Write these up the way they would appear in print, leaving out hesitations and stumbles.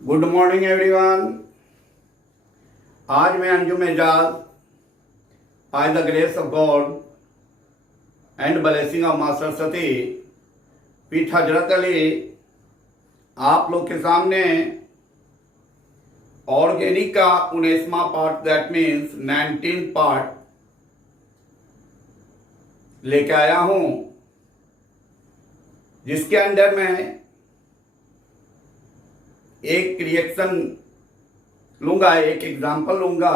Good morning everyone. आज मैं Anjum Ejaz by the grace of God and blessing of master Sati Peeth Hazrat Ali आप लोग के सामने ऑर्गेनिक का 19वां पार्ट, दैट मीन्स 19 पार्ट लेके आया हूं, जिसके अंदर मैं एक रिएक्शन लूंगा, एक एग्जाम्पल लूंगा,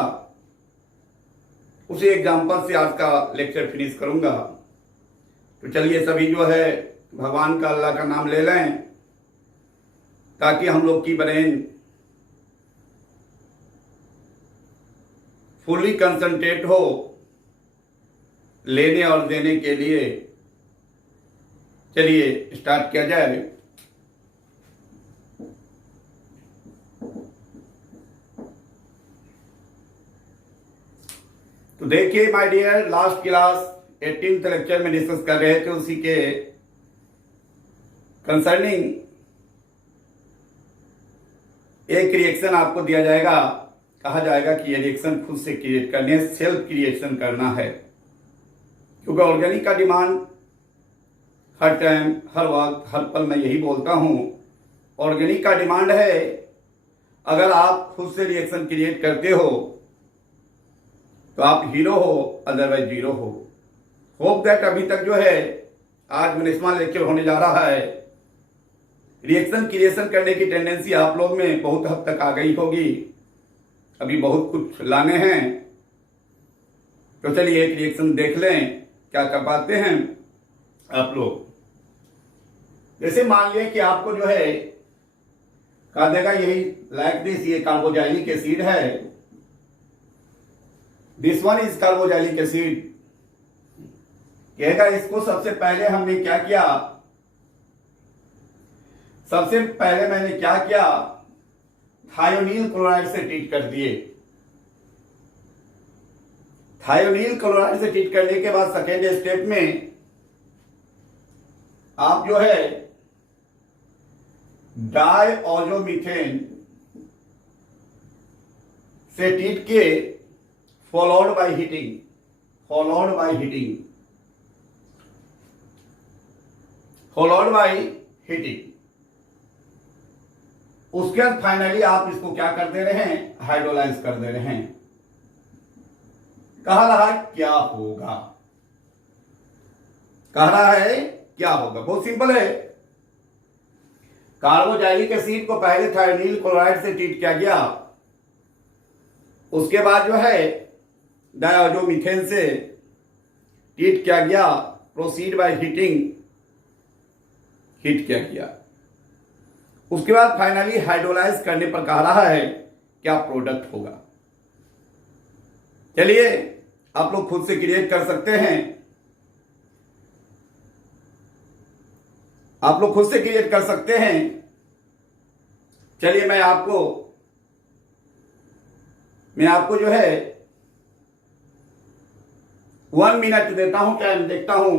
उसी एग्जाम्पल से आज का लेक्चर फिनिश करूंगा। तो चलिए सभी जो है भगवान का, अल्लाह का नाम ले लें, ताकि हम लोग की ब्रेन फुली कंसंट्रेट हो लेने और देने के लिए। चलिए स्टार्ट किया जाए। तो देखिए my dear, last class 18th lecture में डिस्कस कर रहे थे, उसी के कंसर्निंग एक रिएक्शन आपको दिया जाएगा, कहा जाएगा कि ये रिएक्शन खुद से क्रिएट करने है, सेल्फ क्रिएशन करना है। क्योंकि ऑर्गेनिक का डिमांड हर टाइम, हर वक्त, हर पल मैं यही बोलता हूं, ऑर्गेनिक का डिमांड है अगर आप खुद से रिएक्शन क्रिएट करते हो तो आप हीरो हो, अदरवाइज जीरो हो। होप दैट अभी तक जो है आज 19वां लेक्चर होने जा रहा है, रिएक्शन क्रिएशन करने की टेंडेंसी आप लोग में बहुत हद तक आ गई होगी। अभी बहुत कुछ लाने हैं, तो चलिए एक रिएक्शन देख लें क्या कर पाते हैं आप लोग। जैसे मान लिया कि आपको जो है कहा देगा यही लाइक दिस, ये कार्बोजाइलिक एसिड है, this one is carboxylic acid. कहेगा इसको सबसे पहले हमने क्या किया, सबसे पहले मैंने क्या किया, थायोनील क्लोराइड से ट्रीट कर दिए। थायोनील क्लोराइड से ट्रीट करने के बाद सेकेंड स्टेप में आप जो है डायऑजोमीथेन से ट्रीट किए, followed by heating, followed by heating, followed by heating. उसके बाद फाइनली आप इसको क्या कर दे रहे हैं, हाइड्रोलाइज कर दे रहे हैं। कह रहा है क्या होगा, कह रहा है क्या होगा, बहुत सिंपल है। कार्बोजाइलिक एसिड को पहले थायोनील क्लोराइड से ट्रीट किया गया, उसके बाद जो है डायऑजोमीथेन से ट्रीट किया गया, प्रोसीड बाय हीटिंग, हीट किया गया। उसके बाद फाइनली हाइड्रोलाइज करने पर कह रहा है क्या प्रोडक्ट होगा। चलिए आप लोग खुद से क्रिएट कर सकते हैं, आप लोग खुद से क्रिएट कर सकते हैं। चलिए मैं आपको जो है 1 मिनट देता हूं, क्या देखता हूं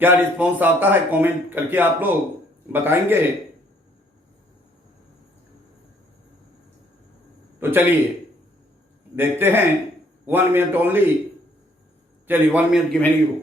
क्या रिस्पॉन्स आता है, कमेंट करके आप लोग बताएंगे। तो चलिए देखते हैं, 1 मिनट ओनली। चलिए 1 minute given you.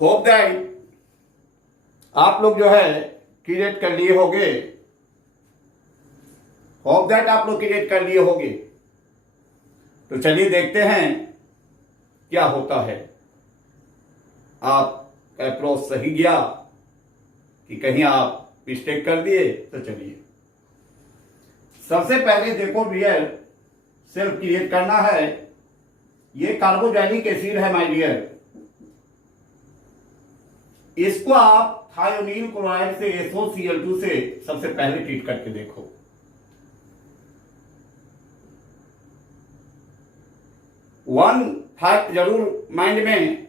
Hope that आप लोग जो है क्रिएट कर लिए होंगे। होप दैट आप लोग क्रिएट कर लिए होंगे। तो चलिए देखते हैं क्या होता है। आपका अप्रोच सही गया कि कहीं आप मिस्टेक कर दिए। तो चलिए सबसे पहले देखो डियर, सेल्फ क्रिएट करना है। ये कार्बोजेनिक एसिड है माय डियर। इसको आप थायोनील क्लोराइड से SOCl2 से सबसे पहले ट्रीट करके देखो। वन फैक्ट जरूर माइंड में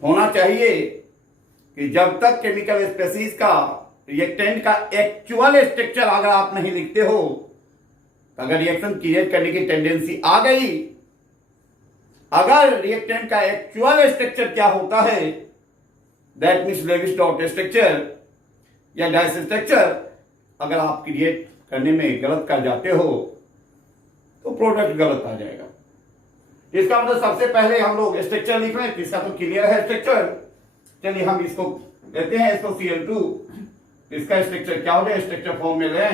होना चाहिए कि जब तक केमिकल स्पेसीज का रिएक्टेंट का एक्चुअल स्ट्रक्चर अगर आप नहीं लिखते हो, अगर रिएक्शन क्रिएट करने की टेंडेंसी आ गई, अगर रिएक्टेंट का एक्चुअल स्ट्रक्चर क्या होता है, that means Lewis dot structure या डाइस स्ट्रक्चर, अगर आप क्रिएट करने में गलत कर जाते हो तो प्रोडक्ट गलत आ जाएगा। इसका मतलब सबसे पहले हम लोग स्ट्रक्चर लिख रहे हैं, इसका तो क्लियर है स्ट्रक्चर। चलिए हम इसको लेते हैं SOCl2। इसका स्ट्रक्चर क्या हो गया, स्ट्रक्चर फॉर्म में ले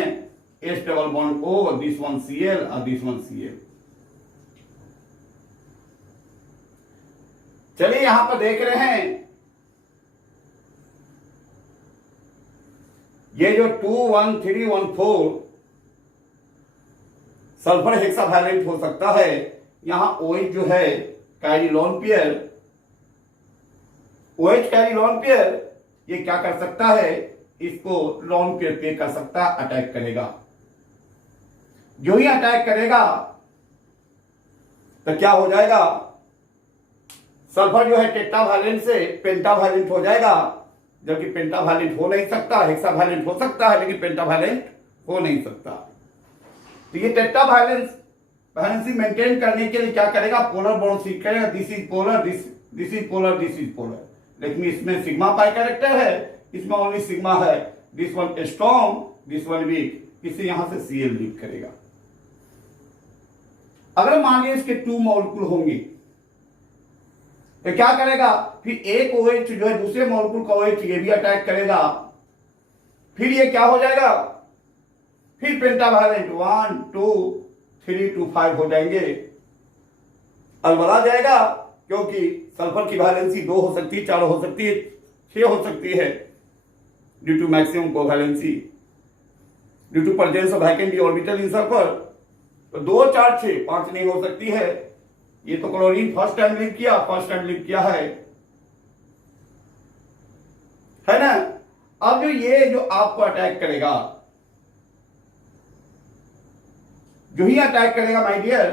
H double bond O, this one Cl और दिस वन Cl। चलिए यहां पर देख रहे हैं ये जो 21314 सल्फर हेक्सावैलेंट हो सकता है। यहां OH जो है carry lone pair, OH carry lone pair, ये क्या कर सकता है, इसको लोन पेयर पे कर सकता है, अटैक करेगा। जो ही अटैक करेगा तो क्या हो जाएगा, सल्फर जो है टेट्रावैलेंट से पेंटावैलेंट हो जाएगा, जबकि पेंटावैलेंट हो नहीं सकता। हेक्सावैलेंट हो सकता है लेकिन पेंटावैलेंट हो नहीं सकता। तो ये टेट्रावैलेंसी मेंटेन करने के लिए क्या करेगा, पोलर बॉन्ड सीख करेगा। This is polar, this is polar, this is polar. लेकिन इसमें सिग्मा पाई कैरेक्टर है, इसमें ओनली सिग्मा है। This one strong, this one weak, इसे यहां से Cl लीक करेगा। अगर मान लीजिए इसके 2 मॉलिक्यूल होंगे तो क्या करेगा, फिर एक OH जो है दूसरे मॉलिक्यूल का OH ये भी अटैक करेगा। फिर ये क्या हो जाएगा, फिर पेंटावैलेंट 1 2 3 2 5 हो जाएंगे। अलबला जाएगा क्योंकि सल्फर की वैलेंसी 2 हो सकती है, 4 हो सकती है, 6 हो सकती है, due to maximum covalency, due to presence of vacant orbital in sulphur. तो 2 4 6 5 नहीं हो सकती है। ये तो क्लोरीन फर्स्ट टाइम लिंक किया है ना। अब जो ये जो आपको अटैक करेगा, जो ही अटैक करेगा माय डियर,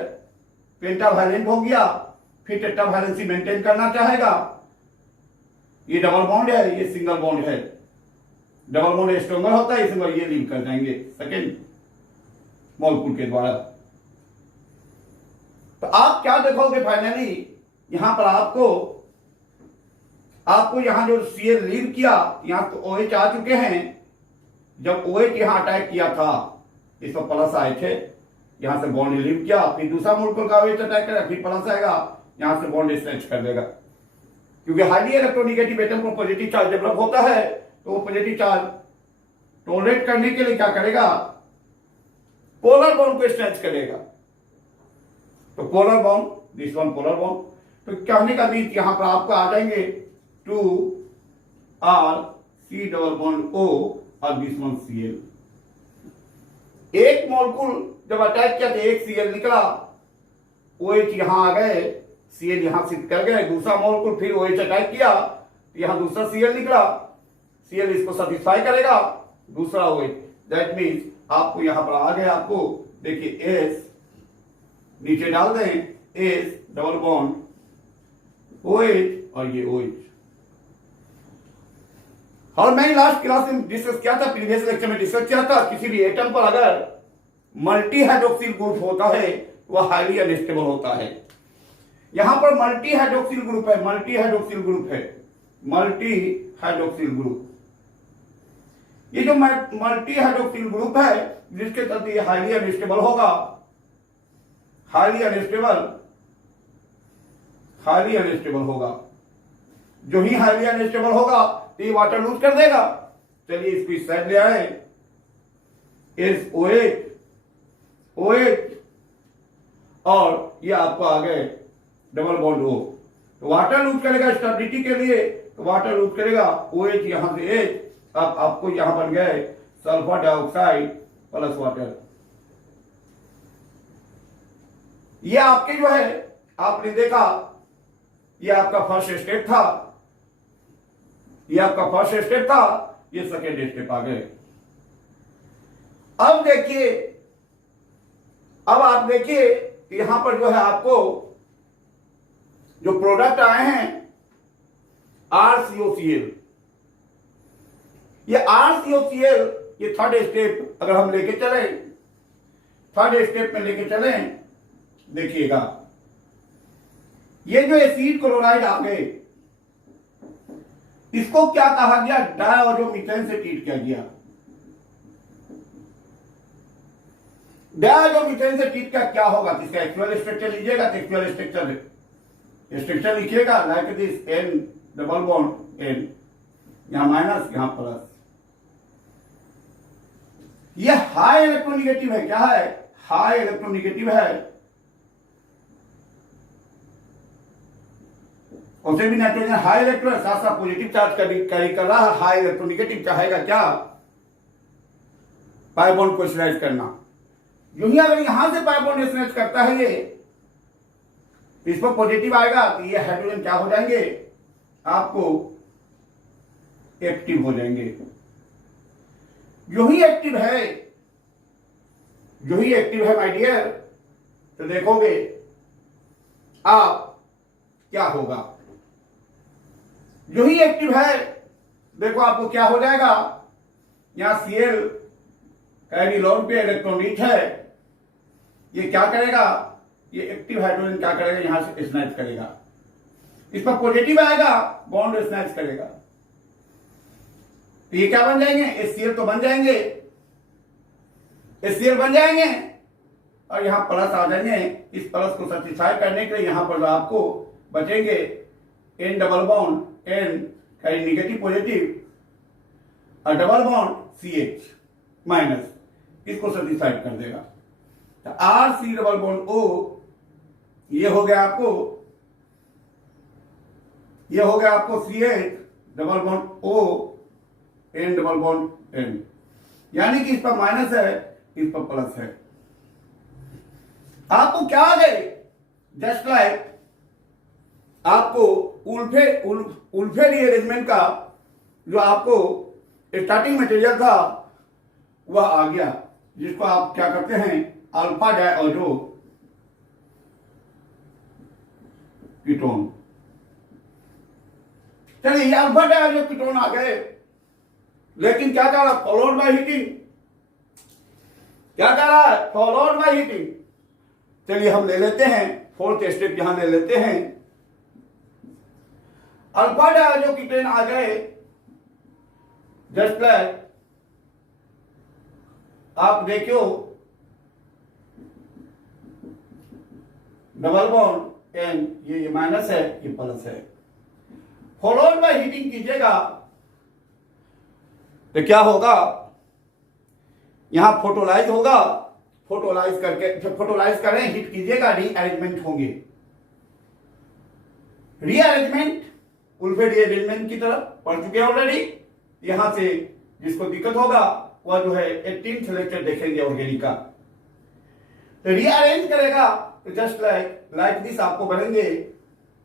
पेंटावैलेंट हो गया, फिर टेट्रावैलेंसी मेंटेन करना चाहेगा। ये डबल बॉन्ड है, ये सिंगल बॉन्ड है। डबल बॉन्ड स्ट्रॉन्गर होता है, इसमें ये लिंक कर जाएंगे सेकेंड मॉलिक्यूल के द्वारा। तो आप क्या देखोगे फाइनली, यहां पर आपको यहां जो Cl लीव किया, यहां तो OH आ चुके हैं। जब OH यहां अटैक किया था, इस पर प्लस आए थे, यहां से बॉन्ड लीव किया, फिर दूसरा मॉलिक्यूल का OH अटैक करेगा, फिर प्लस आएगा, यहां से बॉन्ड स्ट्रेच कर देगा। क्योंकि हाईली इलेक्ट्रोनेगेटिव एटम को पॉजिटिव चार्ज डेवलप होता है, तो वो पॉजिटिव चार्ज टॉलरेट करने के लिए क्या करेगा, पोलर बॉन्ड को स्ट्रेच करेगा। तो polar bond, this one polar bond. तो कहने का बीच यहां पर आपको आ जाएंगे 2R C double bond O और दिस वन Cl। एक मॉलिक्यूल जब अटैक किया तो एक Cl निकला, OH यहां आ गए, Cl यहां शिफ्ट कर गए। दूसरा मॉलिक्यूल फिर OH अटैक किया, यहां दूसरा Cl निकला, Cl इसको सेटिस्फाई करेगा, दूसरा OH। दैट मीन्स आपको यहां पर आ गया, आपको देखिए S नीचे डाल दें, S डबल बॉन्ड OH और ये OH। और मैंने लास्ट क्लास में डिस्कस किया था, प्रीवियस लेक्चर में डिस्कस किया था, किसी भी एटम पर अगर मल्टी हाइड्रोक्सिल ग्रुप होता है वह हाईली अनस्टेबल होता है। यहां पर मल्टी हाइड्रोक्सिल ग्रुप है, मल्टी हाइड्रोक्सिल ग्रुप। ये जो मल्टी हाइड्रोक्सिल ग्रुप है, जिसके तहत ये हाईली अनस्टेबल होगा, हाईली अनस्टेबल होगा। जो ही हाईली अनस्टेबल होगा तो ये वाटर लूज कर देगा। चलिए इसको इस साइड ले आए, SOH OH और ये आपको आ गए डबल बॉन्ड O। तो वाटर लूज करेगा स्टेबिलिटी के लिए, तो वाटर लूज करेगा OH यहां से H, अब आपको यहां बन गए सल्फर डाइऑक्साइड प्लस वाटर। ये आपके जो है आपने देखा, ये आपका फर्स्ट स्टेप था, ये आपका फर्स्ट स्टेप था, ये सेकेंड स्टेप आ गए। अब देखिए, अब आप देखिए यहां पर जो है आपको जो प्रोडक्ट आए हैं RCOCl, ये RCOCl ये थर्ड स्टेप अगर हम लेके चले, थर्ड स्टेप में लेके चले, देखिएगा ये जो एसिड क्लोराइड आ गए, इसको क्या कहा गया, डायज़ोमीथेन से ट्रीट किया गया। डायज़ोमीथेन से ट्रीट का क्या होगा, इसका एक्चुअल स्ट्रक्चर लीजिएगा तो एक्चुअल स्ट्रक्चर लिखिएगा like this, N double bond N, यहां माइनस यहां प्लस। ये हाई इलेक्ट्रोनिगेटिव है, क्या है, हाई इलेक्ट्रोनिगेटिव है। उसे भी नाइट्रोजन हाई इलेक्ट्रॉन साथ साथ पॉजिटिव चार्ज कैरी कर रहा है, हाई इलेक्ट्रोनिगेटिव चाहेगा क्या, पाई बॉन्ड को स्ट्रेच करना। यूं ही अगर यहां से पाई बॉन्ड स्ट्रेच करता है ये, इस पर पॉजिटिव आएगा तो ये हाइड्रोजन क्या हो जाएंगे, आपको एक्टिव हो जाएंगे। जो ही एक्टिव है, जो ही एक्टिव है माय डियर, तो देखोगे आप क्या होगा। जो ही एक्टिव है देखो आपको क्या हो जाएगा, यहां Cl कैरी लोन पे इलेक्ट्रॉन रिच है, ये क्या करेगा, ये एक्टिव हाइड्रोजन क्या करेगा, यहां से स्नैच करेगा, इस पर पॉजिटिव आएगा, बॉन्ड स्नैच करेगा, तो ये क्या बन जाएंगे, HCl तो बन जाएंगे, HCl बन जाएंगे और यहां प्लस आ जाएंगे। इस प्लस को सैटिस्फाई करने के लिए यहां पर आपको बचेंगे N double bond N carry negative positive और डबल बॉन्ड CH माइनस, इसको सैटिस्फाई कर देगा। तो RC डबल बॉन्ड O, ये हो गया आपको, ये हो गया आपको CH double bond O N double bond N, यानी कि इस पर माइनस है, इस पर प्लस है। आपको क्या आ गए, जस्ट लाइक आपको उल्फे रीअरेंजमेंट का जो आपको स्टार्टिंग मटेरियल था वह आ गया, जिसको आप क्या करते हैं, अल्फा डाइऑक्सो कीटोन। चलिए ये अल्फा डाइऑक्सो कीटोन आ गए, लेकिन क्या कह रहा, फॉलोड बाय हीटिंग, क्या कह रहा है, फॉलोड बाय हीटिंग। चलिए हम ले लेते हैं फोर्थ स्टेप, यहां ले लेते हैं, अल्फा डाइऑक्सो कीटोन आ गए, जस्ट लाइक आप देखियो डबल बॉन्ड N, ये माइनस है, ये प्लस है, फॉलोड बाय हीटिंग कीजिएगा तो क्या होगा, यहां फोटोलाइज होगा, फोटोलाइज करके, जब फोटोलाइज करें हीट कीजिएगा, रीअरेंजमेंट होंगे, रीअरेंजमेंट उल्फे रीअरेंजमेंट की तरफ पढ़ चुके हैं ऑलरेडी। यहां से जिसको दिक्कत होगा वह जो है 18th लेक्चर देखेंगे ऑर्गेनिक का। तो रीअरेंज करेगा तो जस्ट लाइक दिस आपको बनेंगे,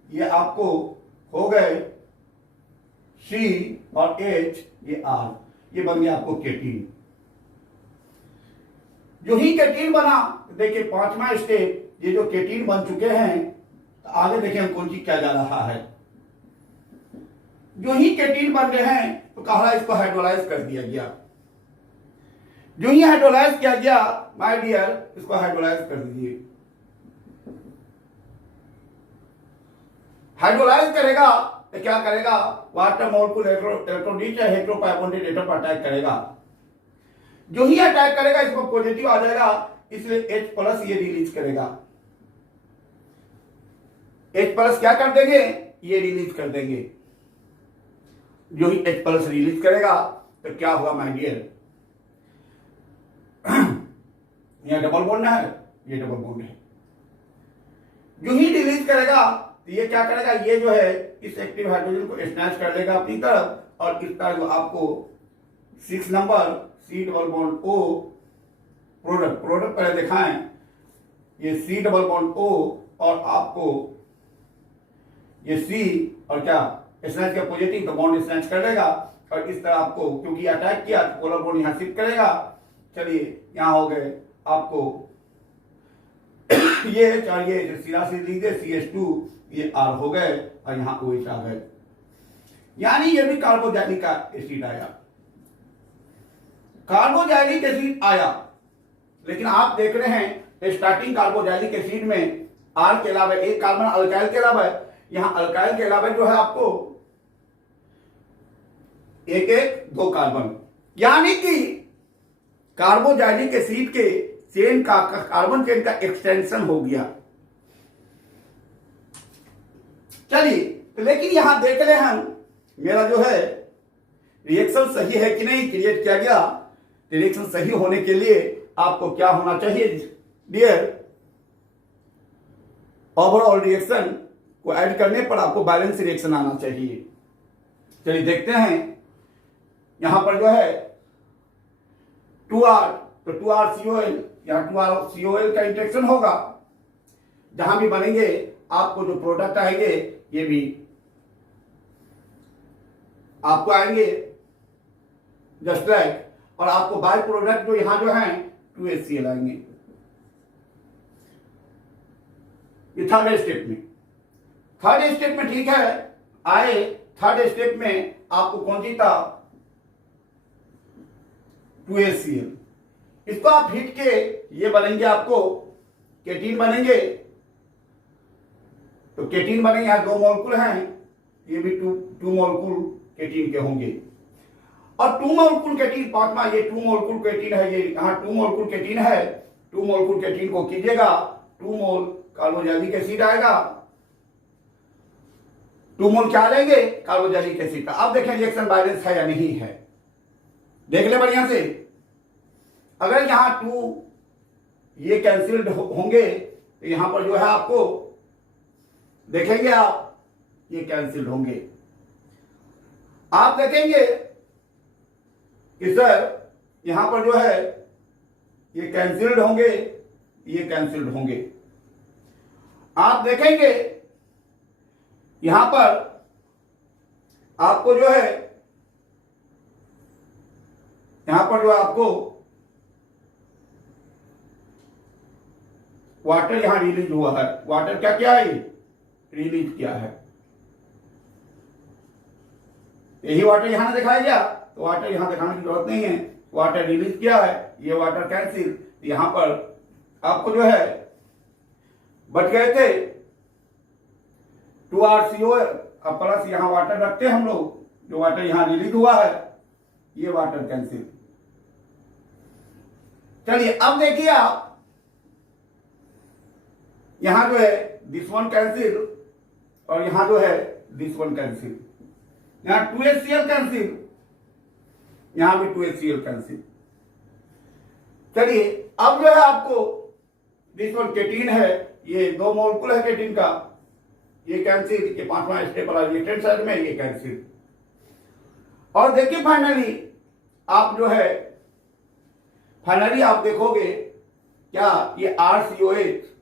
ये आपको हो गए C और H, ये R, ये बन गया आपको केटीन। जो ही केटीन बना, देखिए पांचवा स्टेप, ये जो केटीन बन चुके हैं, तो आगे देखिए हम कौन चीज क्या जा रहा है। जो ही केटीन बन रहे हैं तो कहा इसको हाइड्रोलाइज कर दिया गया, जो ही हाइड्रोलाइज किया गया माय डियर, इसको हाइड्रोलाइज कर दीजिए। हाइड्रोलाइज करेगा तो क्या करेगा, वाटर मॉलिक्यूल इलेक्ट्रोनिक या हेटेरोपाइबॉन्डेड एटम पर अटैक करेगा। जो ही अटैक करेगा इसको पॉजिटिव आ जाएगा, इसलिए H प्लस ये रिलीज करेगा। H प्लस क्या कर देंगे, ये रिलीज कर देंगे। जो ही H प्लस रिलीज करेगा तो क्या हुआ माय डियर, यह डबल बॉन्ड है, ये डबल बॉन्ड है। जो ही रिलीज करेगा तो ये क्या करेगा, ये जो है इस एक्टिव हाइड्रोजन को स्नैच कर लेगा अपनी तरफ और इस तरह जो आपको 6 number C double bond O product पहले दिखाएं, ये C डबल बॉन्ड O और आपको ये C और क्या स्नैच किया पॉजिटिव तो बॉन्ड स्नैच कर लेगा और इस तरह आपको क्योंकि अटैक किया तो पोलर बॉन्ड यहां शिफ्ट करेगा। चलिए यहां हो गए आपको ये चाहिए सीधा से लीजिए CH2 ये R हो गए और यहां OH आ गए, यानी ये भी कार्बोजाइलिक एसिड आया, कार्बोजाइलिक एसिड आया। लेकिन आप देख रहे हैं स्टार्टिंग कार्बोजाइलिक एसिड में R के अलावा एक कार्बन अल्काइल के अलावा, यहां अल्काइल के अलावा जो है आपको एक 2 कार्बन, यानी कि कार्बोजाइलिक एसिड के चेन का कार्बन चेन का एक्सटेंशन हो गया। चलिए तो लेकिन यहां देख रहे हम मेरा जो है रिएक्शन सही है कि नहीं क्रिएट किया गया। रिएक्शन सही होने के लिए आपको क्या होना चाहिए डियर, ओवरऑल रिएक्शन को ऐड करने पर आपको बैलेंस रिएक्शन आना चाहिए। चलिए देखते हैं यहां पर जो है 2R तो 2RCOL या 2RCOL का इंटरेक्शन होगा, जहां भी बनेंगे आपको जो प्रोडक्ट आएंगे ये भी आपको आएंगे जस्ट लाइक, और आपको बाय प्रोडक्ट जो यहां जो है 2HCl आएंगे। ये थर्ड स्टेप में ठीक है आए। थर्ड स्टेप में आपको कौन सी था 2HCl, इसको आप हिट के ये बनेंगे आपको केटीन बनेंगे, तो केटीन बनेंगे, यहां 2 मॉलिक्यूल हैं, ये भी 2 मॉलिक्यूल केटीन के होंगे और 2 मॉलिक्यूल केटीन पांचवा ये 2 मॉलिक्यूल केटीन है, ये यहां 2 मॉलिक्यूल केटीन है। 2 मॉलिक्यूल केटीन को कीजिएगा 2 मोल कार्बोजाइलिक एसिड आएगा, 2 मोल क्या लेंगे कार्बोजाइलिक एसिड का। अब देखें रिएक्शन बैलेंस है या नहीं है, देख ले बढ़िया से। अगर यहां 2 ये कैंसिल्ड होंगे तो यहां पर जो है आपको देखेंगे आप ये कैंसिल्ड होंगे। आप देखेंगे कि सर यहां पर जो है ये कैंसिल्ड होंगे, ये कैंसिल्ड होंगे। आप देखेंगे यहां पर आपको जो है यहां पर जो आपको वाटर यहां रिलीज हुआ है, वाटर क्या किया है रिलीज किया है, यही वाटर यहां ना दिखाया गया तो वाटर यहां दिखाने की जरूरत नहीं है, वाटर रिलीज किया है, ये वाटर कैंसिल। यहां पर आपको जो है बच गए थे 2RCO प्लस यहां वाटर रखते हैं हम लोग, जो वाटर यहां रिलीज हुआ है ये वाटर कैंसिल। चलिए अब देखिए आप यहां जो है दिस वन कैंसिल और यहां जो है दिस वन कैंसिल, यहां 2HCl कैंसिल, यहां भी 2HCl कैंसिल। चलिए अब जो है आपको दिस वन केटीन है, ये 2 मॉलिक्यूल है केटीन का, ये कैंसिल, ये 5वां स्टेप वाला रिएक्टेंट साइड में ये कैंसिल। और देखिए फाइनली आप जो है फाइनली आप देखोगे क्या ये RCOH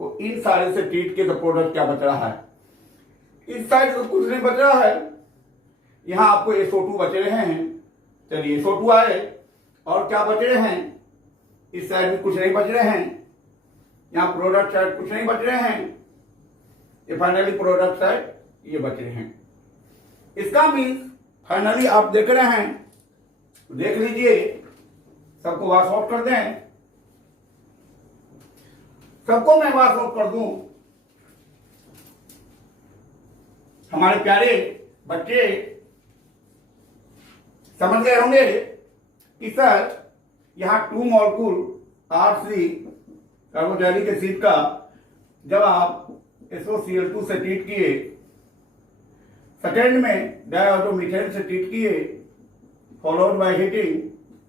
को इन सारे से ट्रीट के तो प्रोडक्ट क्या बच रहा है, इस साइड से कुछ नहीं बच रहा है, यहां आपको SO2 बच रहे हैं। चलिए SO2 आए और क्या बच रहे हैं, इस साइड में कुछ नहीं बच रहे हैं, यहां प्रोडक्ट साइड कुछ नहीं बच रहे हैं, ये फाइनली प्रोडक्ट साइड ये बच रहे हैं। इसका मीन्स फाइनली आप देख रहे हैं, देख लीजिए, सबको वॉश आउट कर दें, सबको मैं वॉश आउट कर दूं। हमारे प्यारे बच्चे समझ गए होंगे कि सर यहां 2 मॉलिक्यूल R3 कार्बोजाइलिक एसिड का जब आप SOCl2 से ट्रीट किए, सेकेंड में डायऑटोमीथेन से ट्रीट किए, followed by heating,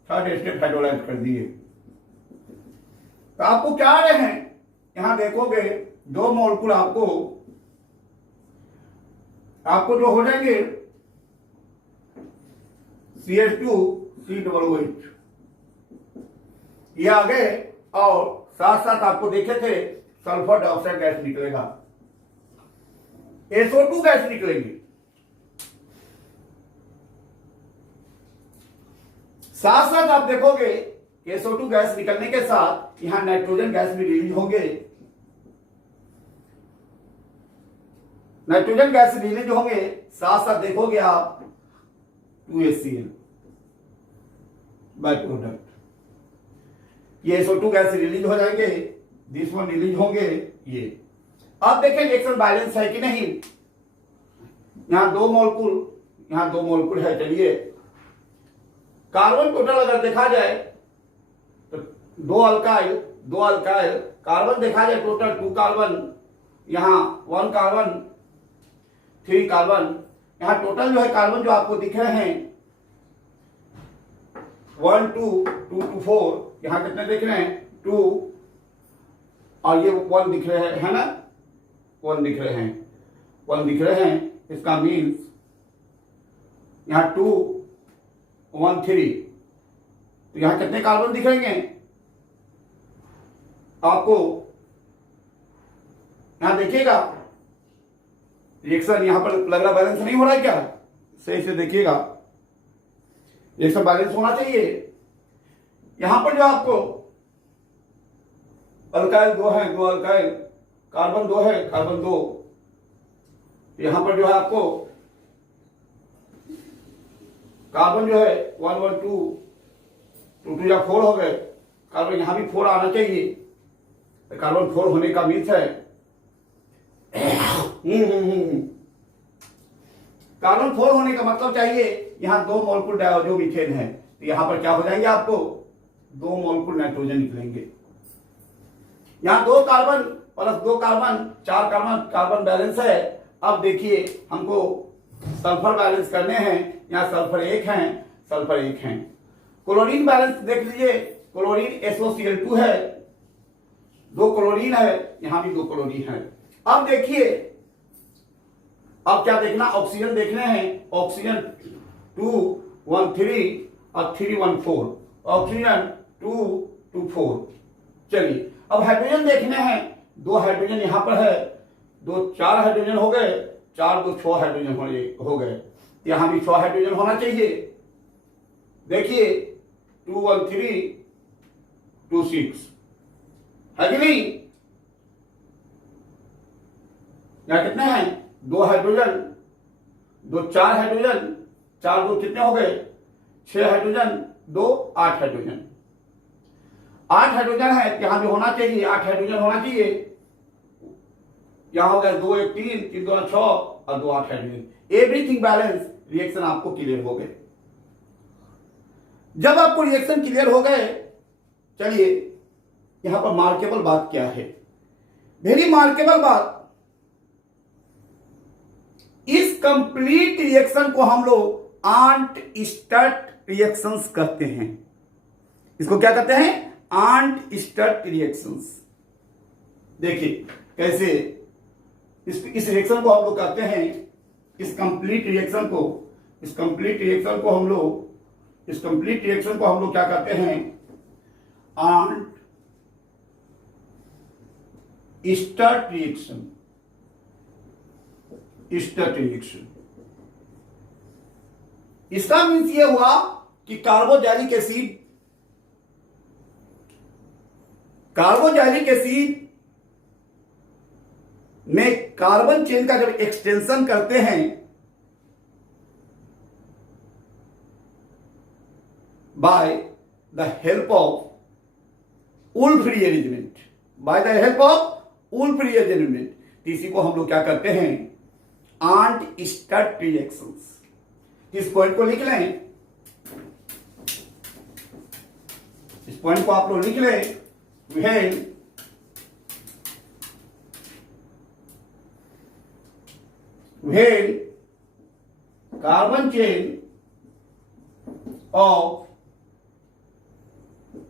third step hydrolyse कर दिए। तो आपको क्या आ रहे हैं, यहां देखोगे 2 मॉलिक्यूल आपको जो हो जाएंगे CH2COOH ये आ गए, और साथ साथ आपको देखे थे सल्फर डाइऑक्साइड गैस निकलेगा, SO2 गैस निकलेगी। साथ साथ आप देखोगे SO2 गैस निकलने के साथ यहां नाइट्रोजन गैस भी रिलीज होंगे। नाइट्रोजन गैस रिलीज होंगे, साथ साथ देखोगे आप 2HCl बाय प्रोडक्ट, ये SO2 गैस रिलीज हो जाएंगे, दिस वन रिलीज होंगे ये। अब देखें रिएक्शन बैलेंस है कि नहीं। यहां 2 मॉलिक्यूल है। चलिए कार्बन टोटल अगर देखा जाए तो 2 अल्काइल कार्बन देखा जाए टोटल 2 कार्बन, यहां 1 कार्बन 3 कार्बन, यहां टोटल जो है कार्बन जो आपको दिख रहे हैं 1 2 2 2 4, यहां कितने दिख रहे हैं 2, और ये 1 दिख रहे हैं, है ना, 1 दिख रहे हैं। इसका मीन्स यहां 2 1 3, तो यहां कितने कार्बन दिखेंगे आपको, यहां देखिएगा रिएक्शन यहां पर लग रहा बैलेंस नहीं हो रहा है क्या, सही से देखिएगा, रिएक्शन बैलेंस होना चाहिए। यहां पर जो आपको अल्काइल 2 है, 2 अल्काइल, कार्बन 2 है, कार्बन 2, यहां पर जो है आपको कार्बन जो है 1 1 2 2 2 या 4 हो गए, कार्बन यहां भी 4 आना चाहिए, कार्बन 4 होने का मीन्स है कार्बन 4 होने का मतलब चाहिए यहां 2 मॉलिक्यूल डायजो मीथेन है, तो यहां पर क्या हो जाएंगे आपको 2 मॉलिक्यूल नाइट्रोजन निकलेंगे। यहां 2 carbon plus 2 carbon 4 carbon balance है। अब देखिए हमको सल्फर बैलेंस करने हैं, यहां सल्फर 1 है, क्लोरीन बैलेंस देख लीजिए, क्लोरीन SOCl2 है, 2 क्लोरीन है, यहां भी 2 क्लोरीन है। अब देखिए अब क्या देखना, ऑक्सीजन देखने हैं, ऑक्सीजन 2 1 3 और 3 1 4, ऑक्सीजन 2 2 4। चलिए अब हाइड्रोजन देखने हैं, 2 हाइड्रोजन यहां पर है, 2 4 हाइड्रोजन हो गए, 4 2 6 हाइड्रोजन हो गए, यहां भी 6 हाइड्रोजन होना चाहिए। देखिए 2 1 3 2 6 है कि नहीं, यहां कितने हैं 2 हाइड्रोजन, 2 4 हाइड्रोजन, 4 2 कितने हो गए 6 हाइड्रोजन, 2 8 हाइड्रोजन, 8 हाइड्रोजन है, यहां भी होना चाहिए 8 हाइड्रोजन होना चाहिए। यहां हो गया 2 1 3 3 2 6 और 2 8 हाइड्रोजन। एवरीथिंग बैलेंस, रिएक्शन आपको क्लियर हो गए। जब आपको रिएक्शन क्लियर हो गए, चलिए यहां पर मार्केबल बात क्या है, वेरी मार्केबल बात, इस कंप्लीट रिएक्शन को हम लोग आंट स्टट रिएक्शंस कहते हैं। इसको क्या कहते हैं, आंट स्टट रिएक्शंस। देखिए कैसे इस रिएक्शन को हम लोग कहते हैं, इस कंप्लीट रिएक्शन को हम लोग क्या कहते हैं, आंट स्टट रिएक्शन। इसका मीन्स ये हुआ कि कार्बोजाइलिक एसिड में कार्बन चेन का जब एक्सटेंशन करते हैं by the help of wolf rearrangement, इसी को हम लोग क्या करते हैं, आंट स्टट रिएक्शंस। इस पॉइंट को लिख लें, इस पॉइंट को आप लोग लिख लें, when carbon chain of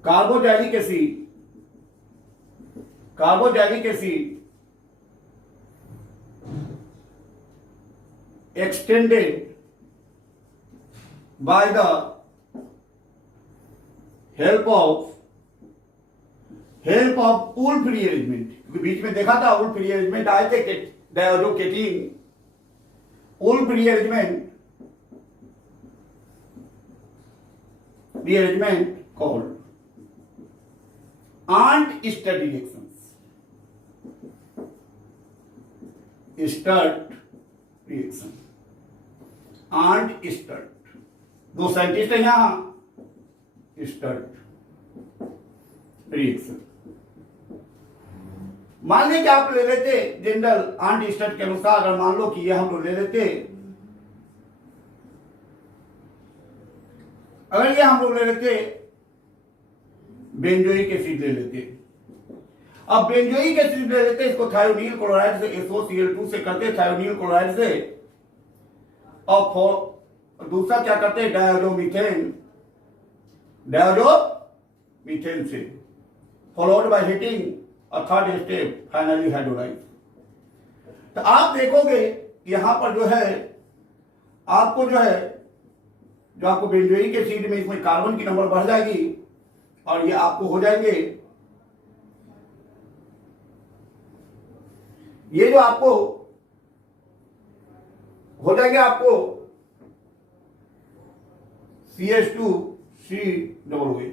carboxylic acid extended by the help of Wolff rearrangement। बीच में देखा था Wolff rearrangement आए थे डायजोकेटीन। Wolff rearrangement called Arndt-Sturt reactions। Sturt reaction, Arndt-Sturt, दो साइंटिस्ट हैं यहां। स्टर्ट रिएक्शन, मान लें कि आप ले लेते जनरल आर्नट-स्टर्ट के अनुसार, अगर मान लो कि ये हम लोग ले लेते, अगर ये हम लोग ले लेते बेंजोइक एसिड ले लेते। अब बेंजोइक एसिड ले लेते, इसको थायोनील क्लोराइड से SOCl2 से करते, थायोनील क्लोराइड से, और दूसरा क्या करते डायजोमीथेन से, फॉलोड बाय हीटिंग और थर्ड स्टेप फाइनली हाइड्रोलाइज। तो आप देखोगे यहां पर जो है आपको जो आपको बेंजोइक एसिड में इसमें कार्बन की नंबर बढ़ जाएगी और ये आपको हो जाएंगे, ये जो आपको हो जाएंगे आपको CH2COOH,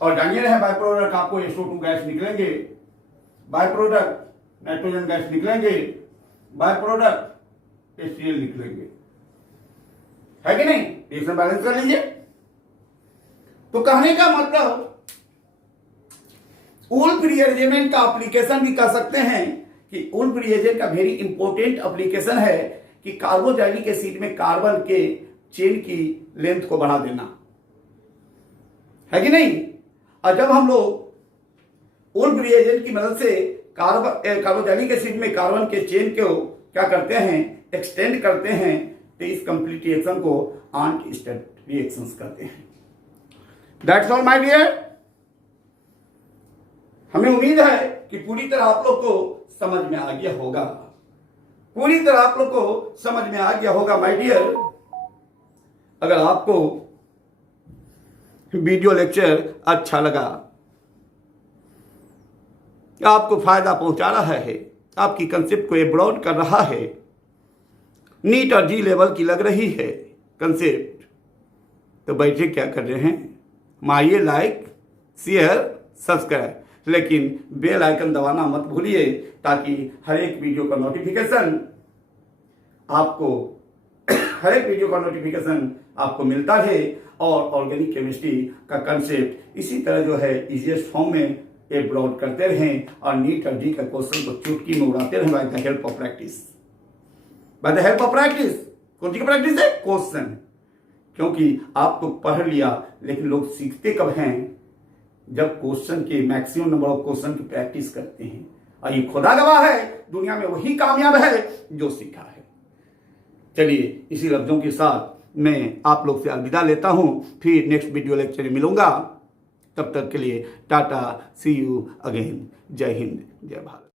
और जानिए रहे बाय प्रोडक्ट आपको SO2 गैस निकलेंगे, बाय प्रोडक्ट नाइट्रोजन गैस निकलेंगे, बाय प्रोडक्ट HCl निकलेंगे, है कि नहीं? रिएक्शन बैलेंस कर लीजिए। तो कहने का मतलब वुल्फ रिएरेंजमेंट का एप्लीकेशन भी कर सकते हैं कि वुल्फ रिएरेंजमेंट का वेरी इंपॉर्टेंट एप्लीकेशन है कि कार्बोजाइलिक एसिड में कार्बन के चेन की लेंथ को बढ़ा देना, है कि नहीं? और जब हम लोग वुल्फ रिएजेंट की मदद से कार्बोजाइलिक एसिड में कार्बन के चेन को क्या करते हैं, एक्सटेंड करते हैं, तो इस कंप्लीट रिएक्शन को आर्नट-स्टर्ट रिएक्शंस कहते हैं। That's all my dear. हमें उम्मीद है कि पूरी तरह आप लोग को समझ में आ गया होगा, पूरी तरह आप लोग को समझ में आ गया होगा माय डियर। अगर आपको वीडियो लेक्चर अच्छा लगा, आपको फायदा पहुंचा रहा है, आपकी कंसेप्ट को एब्रॉड कर रहा है, नीट और जी लेवल की लग रही है कंसेप्ट, तो बैठे क्या कर रहे हैं, मारिए लाइक, शेयर, सब्सक्राइब, लेकिन बेल आइकन दबाना मत भूलिए ताकि हर एक वीडियो का नोटिफिकेशन आपको मिलता रहे और ऑर्गेनिक केमिस्ट्री का कंसेप्ट इसी तरह जो है इजीएस्ट फॉर्म में एब्रॉड करते रहें और नीट और जी का क्वेश्चन को चुटकी में उड़ाते रहें by the help of practice. By the help of practice, कौन सी की प्रैक्टिस है? क्वेश्चन। क्योंकि आप तो पढ़ लिया, लेकिन लोग सीखते कब हैं? जब क्वेश्चन के मैक्सिमम नंबर ऑफ क्वेश्चन की प्रैक्टिस करते हैं, और ये खुदा गवाह है, दुनिया में वही कामयाब है जो सीखा है। चलिए इसी लफ्जों के साथ मैं आप लोग से अलविदा लेता हूं, फिर नेक्स्ट वीडियो लेक्चर में मिलूंगा। तब तक के लिए टाटा, सी यू अगेन। जय हिंद, जय भारत।